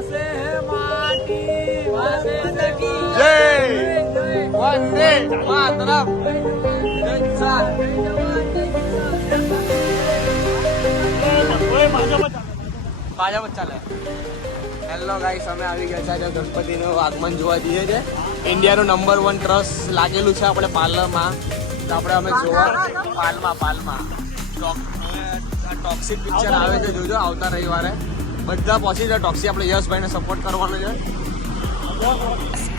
वासे है माटी वासे की जय वंदे मातरम जय किसान ભાજપ ચાલે. હેલો ગાઈસ, અમે આવી ગયા છે આજે ગણપતિનું આગમન જોવા જઈએ છે. ઇન્ડિયાનું નંબર 1 ટ્રસ્ટ લાગેલું છે આપણે પાર્લરમાં, તો આપણે અમે જોવા પાલમાં ટોક્સિક પિક્ચર આવે છે, જોજો આવતા રવિવારે. બધા પહોંચી જાય. ટોક્સી આપણે યશભાઈને સપોર્ટ કરવાનો છે.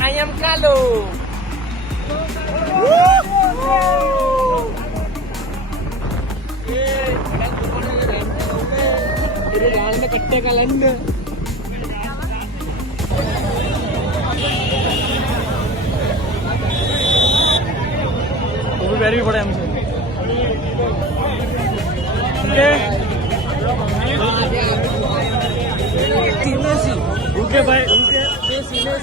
આઈ એમ કાલો. गाल में कट्टे का लंड वो भी पैर भी पड़े हमसे उनके भाई उनके सीने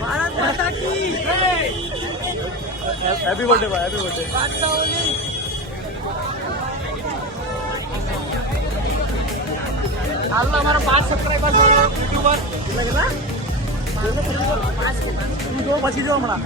भारत माता की हैप्पी बर्थडे भाई, हैप्पी बर्थडे. हाल हमारा 5 सब्सक्राइबर्स हो यूट्यूबर કેટલા દો પછી દો હમણાં